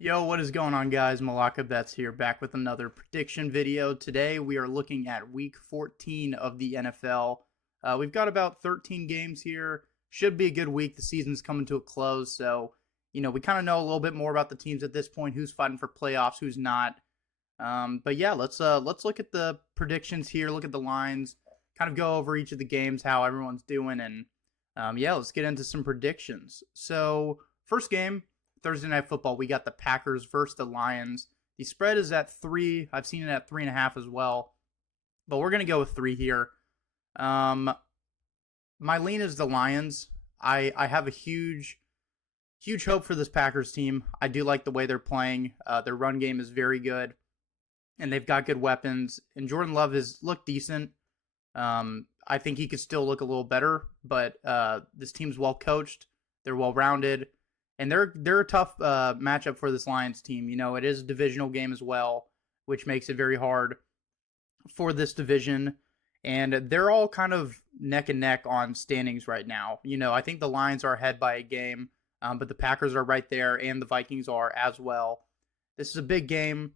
Yo, what is going on, guys? Malaka Bets here, back with another prediction video. Today, we are looking at week 14 of the NFL. We've got about 13 games here. Should be a good week. The season's coming to a close, so we kind of know a little bit more about the teams at this point. Who's fighting for playoffs? Who's not? But yeah, let's look at the predictions here. Look at the lines. Kind of go over each of the games, how everyone's doing, and yeah, let's get into some predictions. So, first game. Thursday Night Football, we got the Packers versus the Lions. The spread is at 3. I've seen it at 3.5 as well, but we're gonna go with 3 here. Um, my lean is the Lions. I have a huge hope for this Packers team. I do like the way they're playing. Their run game is very good, and they've got good weapons. And Jordan Love has looked decent. I think he could still look a little better, but this team's well coached. They're well rounded, and they're a tough matchup for this Lions team. It is a divisional game as well, which makes it very hard for this division. And they're all kind of neck and neck on standings right now. I think the Lions are ahead by a game, but the Packers are right there, and the Vikings are as well. This is a big game.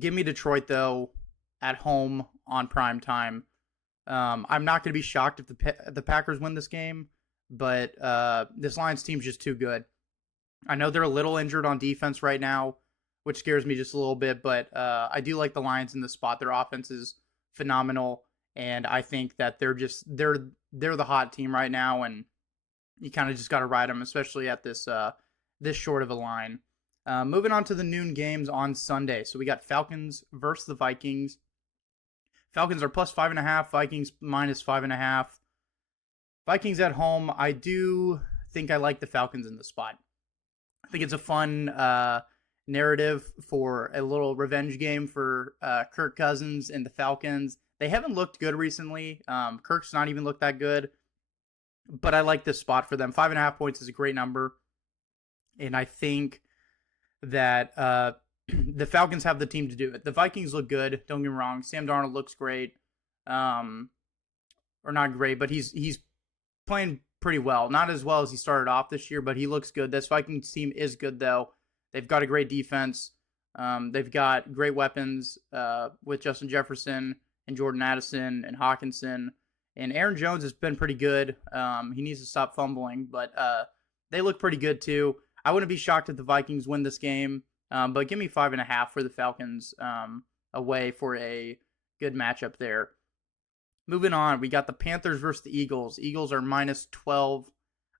Give me Detroit though, at home on prime time. I'm not going to be shocked if the Packers win this game, but this Lions team's just too good. I know they're a little injured on defense right now, which scares me just a little bit, but I do like the Lions in this spot. Their offense is phenomenal, and I think that they're the hot team right now, and you kind of just got to ride them, especially at this short of a line. Moving on to the noon games on Sunday, so we got Falcons versus the Vikings. Falcons are plus 5.5. Vikings minus 5.5. Vikings at home. I do think I like the Falcons in the spot. I think it's a fun narrative for a little revenge game for Kirk Cousins and the Falcons. They haven't looked good recently. Kirk's not even looked that good, but I like this spot for them. 5.5 points is a great number, and I think that the Falcons have the team to do it. The Vikings look good. Don't get me wrong. Sam Darnold looks great, or not great, but he's playing pretty well. Not as well as he started off this year, but he looks good. This Vikings team is good though. They've got a great defense. They've got great weapons with Justin Jefferson and Jordan Addison and Hawkinson. And Aaron Jones has been pretty good. He needs to stop fumbling, but they look pretty good too. I wouldn't be shocked if the Vikings win this game, but give me 5.5 for the Falcons away for a good matchup there. Moving on, we got the Panthers versus the Eagles. Eagles are minus 12.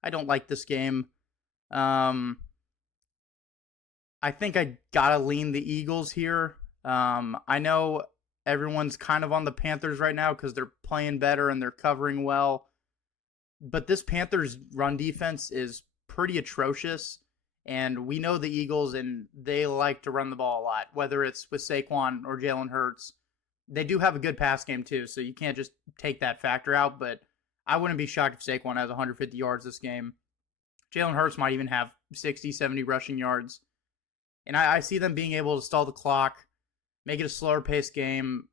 I don't like this game. I think I gotta lean the Eagles here. I know everyone's kind of on the Panthers right now because they're playing better and they're covering well. But this Panthers run defense is pretty atrocious. And we know the Eagles, and they like to run the ball a lot, whether it's with Saquon or Jalen Hurts. They do have a good pass game, too, so you can't just take that factor out. But I wouldn't be shocked if Saquon has 150 yards this game. Jalen Hurts might even have 60, 70 rushing yards. And I see them being able to stall the clock, make it a slower paced game.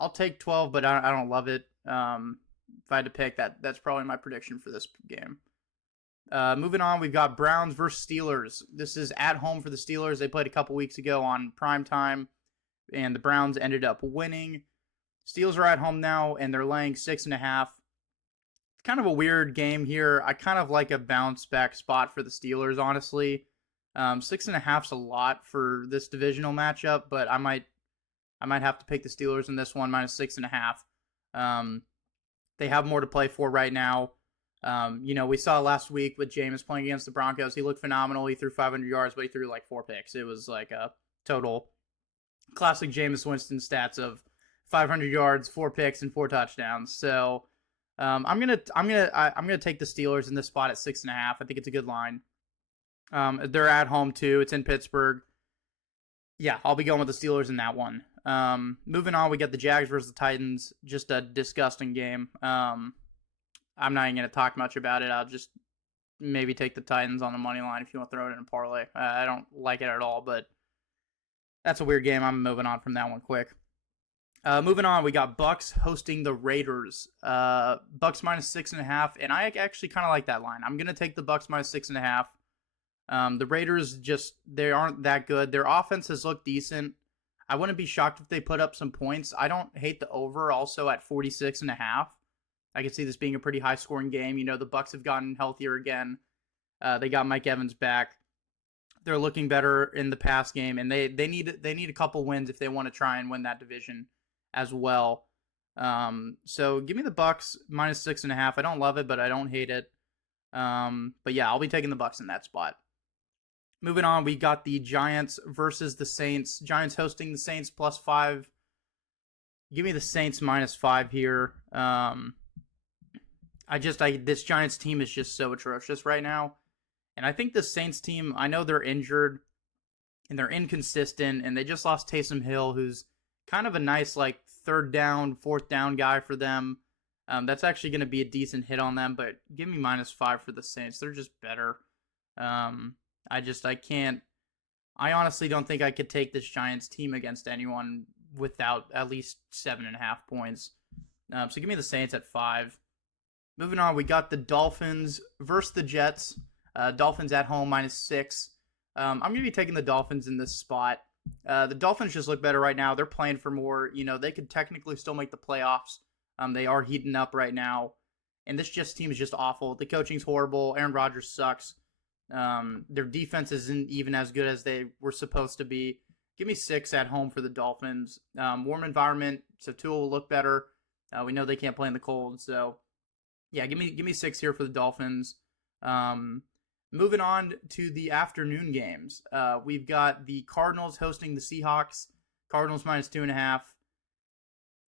I'll take 12, but I don't love it. If I had to pick, that's probably my prediction for this game. Moving on, we've got Browns versus Steelers. This is at home for the Steelers. They played a couple weeks ago on prime time, and the Browns ended up winning. Steelers are at home now, and they're laying 6.5. It's kind of a weird game here. I kind of like a bounce back spot for the Steelers, honestly. 6.5's a lot for this divisional matchup, but I might have to pick the Steelers in this one, minus 6.5. They have more to play for right now. We saw last week with Jameis playing against the Broncos. He looked phenomenal. He threw 500 yards, but he threw like 4 picks. It was like a total classic Jameis Winston stats of 500 yards, 4 picks, and 4 touchdowns. So I'm gonna take the Steelers in this spot at 6.5. I think it's a good line. They're at home too. It's in Pittsburgh. Yeah, I'll be going with the Steelers in that one. Moving on, we got the Jags versus the Titans. Just a disgusting game. I'm not even going to talk much about it. I'll just maybe take the Titans on the money line if you want to throw it in a parlay. I don't like it at all, but that's a weird game. I'm moving on from that one quick. Moving on, we got Bucks hosting the Raiders. Bucks minus 6.5, and I actually kind of like that line. I'm going to take the Bucks minus 6.5. The Raiders they aren't that good. Their offenses look decent. I wouldn't be shocked if they put up some points. I don't hate the over also at 46.5. I can see this being a pretty high scoring game. The Bucks have gotten healthier again. They got Mike Evans back. They're looking better in the pass game, and they need a couple wins if they want to try and win that division as well. So give me the Bucks -6.5. I don't love it, but I don't hate it. But yeah, I'll be taking the Bucks in that spot. Moving on, we got the Giants versus the Saints. Giants hosting the Saints +5. Give me the Saints -5 here. This Giants team is just so atrocious right now. And I think the Saints team, I know they're injured and they're inconsistent, and they just lost Taysom Hill, who's kind of a nice third down, fourth down guy for them. That's actually going to be a decent hit on them, but give me -5 for the Saints. They're just better. I honestly don't think I could take this Giants team against anyone without at least 7.5 points. So give me the Saints at 5. Moving on, we got the Dolphins versus the Jets. Dolphins at home -6. I'm going to be taking the Dolphins in this spot. The Dolphins just look better right now. They're playing for more. They could technically still make the playoffs. They are heating up right now. And this team is just awful. The coaching's horrible. Aaron Rodgers sucks. Their defense isn't even as good as they were supposed to be. Give me 6 at home for the Dolphins. Warm environment, so Tua will look better. We know they can't play in the cold, so yeah, give me 6 here for the Dolphins. Moving on to the afternoon games, we've got the Cardinals hosting the Seahawks. Cardinals -2.5.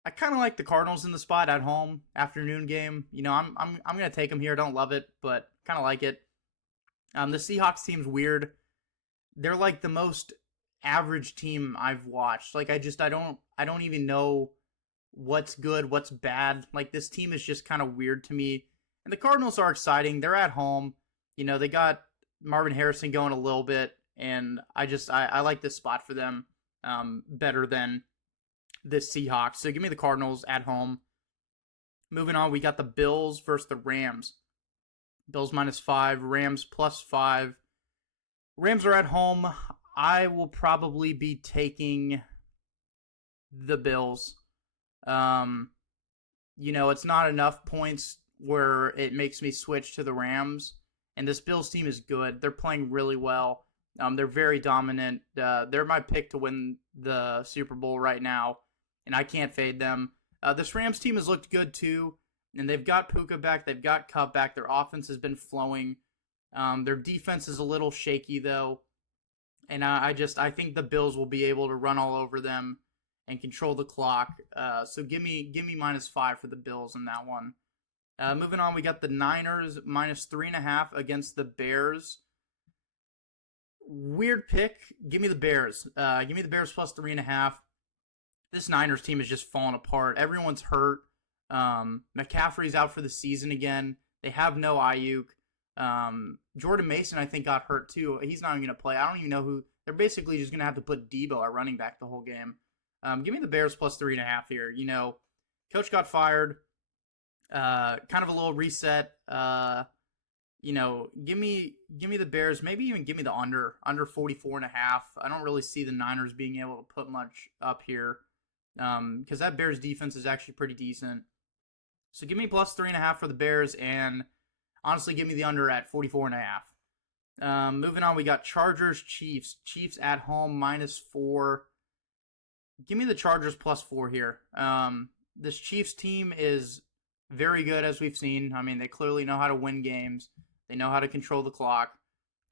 I kind of like the Cardinals in the spot at home afternoon game. I'm gonna take them here. Don't love it, but kind of like it. The Seahawks team's weird. They're like the most average team I've watched. I don't even know what's good, what's bad. This team is just kind of weird to me. And the Cardinals are exciting. They're at home. They got Marvin Harrison going a little bit, and I like this spot for them better than the Seahawks. So give me the Cardinals at home. Moving on, we got the Bills versus the Rams. Bills -5, Rams +5. Rams are at home. I will probably be taking the Bills. It's not enough points where it makes me switch to the Rams. And this Bills team is good. They're playing really well. They're very dominant. They're my pick to win the Super Bowl right now, and I can't fade them. This Rams team has looked good too, and they've got Puka back. They've got Kupp back. Their offense has been flowing. Their defense is a little shaky though, and I think the Bills will be able to run all over them and control the clock. So give me -5 for the Bills in that one. Moving on, we got the Niners -3.5 against the Bears. Weird pick. Give me the Bears. Give me the Bears +3.5. This Niners team is just falling apart. Everyone's hurt. McCaffrey's out for the season again. They have no Ayuk. Jordan Mason, I think, got hurt too. He's not even going to play. I don't even know who. They're basically just going to have to put Debo at running back the whole game. Give me the Bears +3.5 here. Coach got fired. Kind of a little reset. Give me the Bears. Maybe even give me the under 44.5. I don't really see the Niners being able to put much up here, because that Bears defense is actually pretty decent. So give me +3.5 for the Bears, and honestly, give me the under at 44.5. Moving on, we got Chargers Chiefs. Chiefs at home -4. Give me the Chargers +4 here. This Chiefs team is very good, as we've seen. I mean, they clearly know how to win games. They know how to control the clock.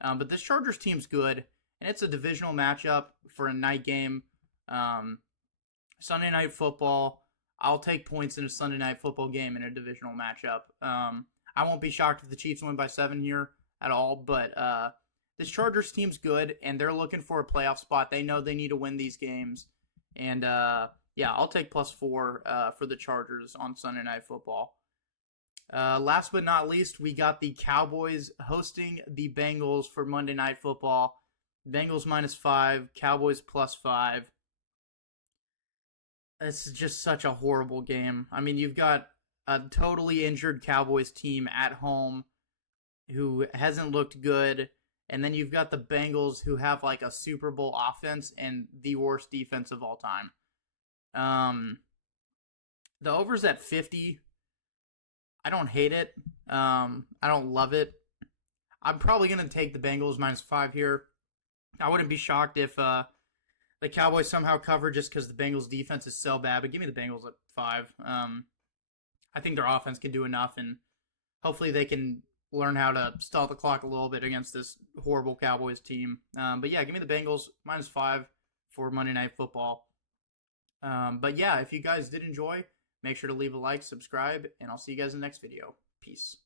But this Chargers team's good, and it's a divisional matchup for a night game. Sunday Night Football. I'll take points in a Sunday Night Football game in a divisional matchup. I won't be shocked if the Chiefs win by 7 here at all, but this Chargers team's good, and they're looking for a playoff spot. They know they need to win these games. And I'll take +4 for the Chargers on Sunday Night Football. Last but not least, we got the Cowboys hosting the Bengals for Monday Night Football. Bengals -5, Cowboys +5. This is just such a horrible game. I mean, you've got a totally injured Cowboys team at home who hasn't looked good. And then you've got the Bengals, who have like a Super Bowl offense and the worst defense of all time. The over's at 50. I don't hate it. I don't love it. I'm probably going to take the Bengals -5 here. I wouldn't be shocked if the Cowboys somehow cover just because the Bengals defense is so bad. But give me the Bengals at 5. I think their offense can do enough, and hopefully they can learn how to stall the clock a little bit against this horrible Cowboys team. But yeah, give me the Bengals -5 for Monday Night Football. But yeah, if you guys did enjoy, make sure to leave a like, subscribe, and I'll see you guys in the next video. Peace.